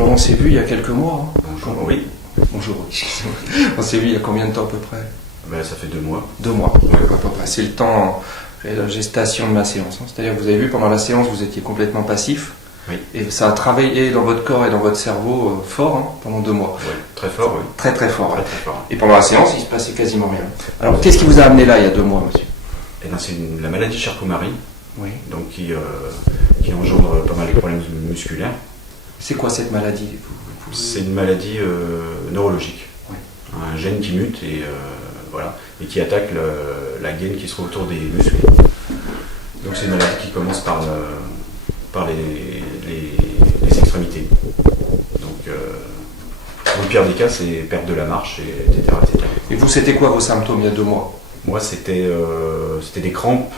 Alors on s'est vu il y a quelques mois. Hein. Bonjour, oui. Bonjour. On s'est vu il y a combien de temps à peu près? Ben, ça fait 2 mois. 2 mois, ouais, à peu près. C'est le temps, la gestation de ma séance. Hein. C'est-à-dire que vous avez vu pendant la séance, vous étiez complètement passif. Oui. Et ça a travaillé dans votre corps et dans votre cerveau fort hein, pendant 2 mois. Oui, très fort, oui. Très très fort. Très, très fort. Et pendant la séance, il se passait quasiment rien. Alors qu'est-ce qui vous a amené là il y a 2 mois, monsieur? Eh ben, c'est la maladie Charcot-Marie, Oui. donc qui engendre pas mal de problèmes musculaires. C'est quoi cette maladie? C'est une maladie neurologique. Oui. Un gène qui mute et, voilà, et qui attaque la gaine qui se trouve autour des muscles. Donc c'est une maladie qui commence par les extrémités. Donc dans le pire des cas, c'est perte de la marche, etc., etc. Et vous, c'était quoi vos symptômes il y a 2 mois? Moi, c'était des crampes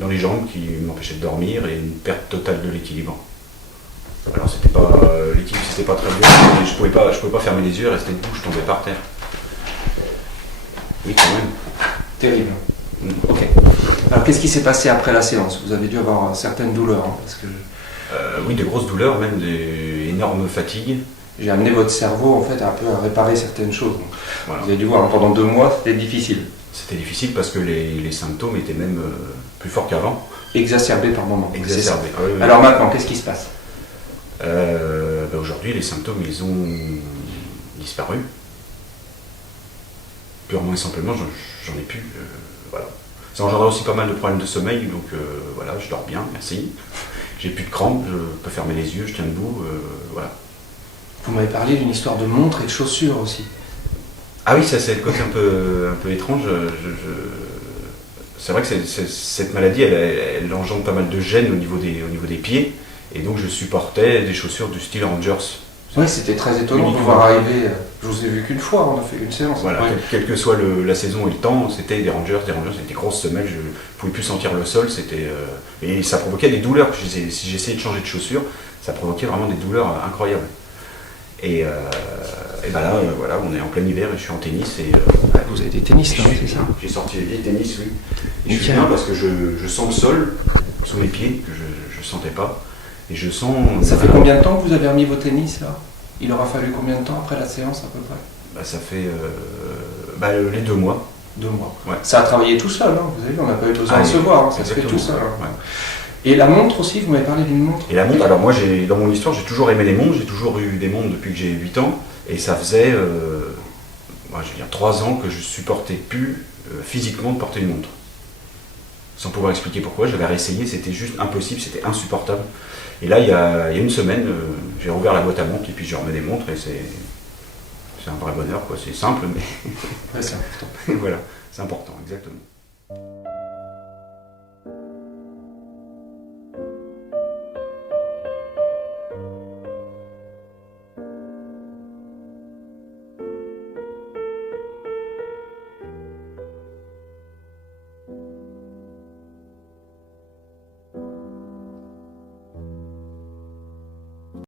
dans les jambes qui m'empêchaient de dormir et une perte totale de l'équilibre. Alors c'était pas l'équilibre, c'était pas très bien, mais je pouvais pas fermer les yeux, rester debout, je tombais par terre. Oui, quand même. Terrible. Ok. Alors qu'est-ce qui s'est passé après la séance? Vous avez dû avoir certaines douleurs, hein, parce que oui, de grosses douleurs, même des énormes fatigues. j'ai amené votre cerveau en fait un peu à réparer certaines choses. Donc, Voilà. vous avez dû voir hein, pendant 2 mois, c'était difficile. C'était difficile parce que les symptômes étaient même plus forts qu'avant. Exacerbé par moments. Exacerbés. Ah, oui, oui. Alors maintenant, qu'est-ce qui se passe? Aujourd'hui, les symptômes, ils ont disparu. Purement et simplement, j'en ai plus. Voilà. Ça engendre aussi pas mal de problèmes de sommeil, donc voilà, je dors bien, merci. J'ai plus de crampes, je peux fermer les yeux, je tiens debout, voilà. Vous m'avez parlé d'une histoire de montre et de chaussures aussi. Ah oui, ça c'est le côté un peu étrange. C'est vrai que cette maladie, elle engendre pas mal de gènes au niveau des pieds, et donc je supportais des chaussures du style Rangers. Oui, c'était très étonnant de vous voir arriver. Je vous ai vu qu'une fois, on a fait une séance. Voilà, Ouais. quelle que soit la saison et le temps, c'était des Rangers, c'était des grosses semelles, je ne pouvais plus sentir le sol, et ça provoquait des douleurs. Si j'essayais de changer de chaussures, ça provoquait vraiment des douleurs incroyables. Et ben là, voilà, on est en plein hiver et je suis en tennis. Vous avez des tennis, là, c'est ça? J'ai sorti les vieilles tennis, oui. Et je suis Nickel. bien parce que je sens le sol sous mes pieds, que je ne sentais pas. Et je sens... Ça fait combien de temps que vous avez remis vos tennis là? Il aura fallu combien de temps après la séance à peu près? Bah, ça fait les 2 mois. 2 mois. Ouais. Ça a travaillé tout seul, hein. Vous avez vu, on n'a pas eu besoin de se voir, hein. Ça se fait tout seul. Hein. Ouais. Et la montre aussi, vous m'avez parlé d'une montre? Et la montre, alors moi, dans mon histoire, j'ai toujours aimé les montres, j'ai toujours eu des montres depuis que j'ai 8 ans. Et ça faisait, je veux dire, 3 ans que je supportais plus physiquement de porter une montre. Sans pouvoir expliquer pourquoi, j'avais réessayé, c'était juste impossible, c'était insupportable. Et là, il y a une semaine, j'ai rouvert la boîte à montres et puis je remets des montres et c'est un vrai bonheur, quoi. C'est simple, mais Ouais, c'est important. voilà, c'est important, exactement.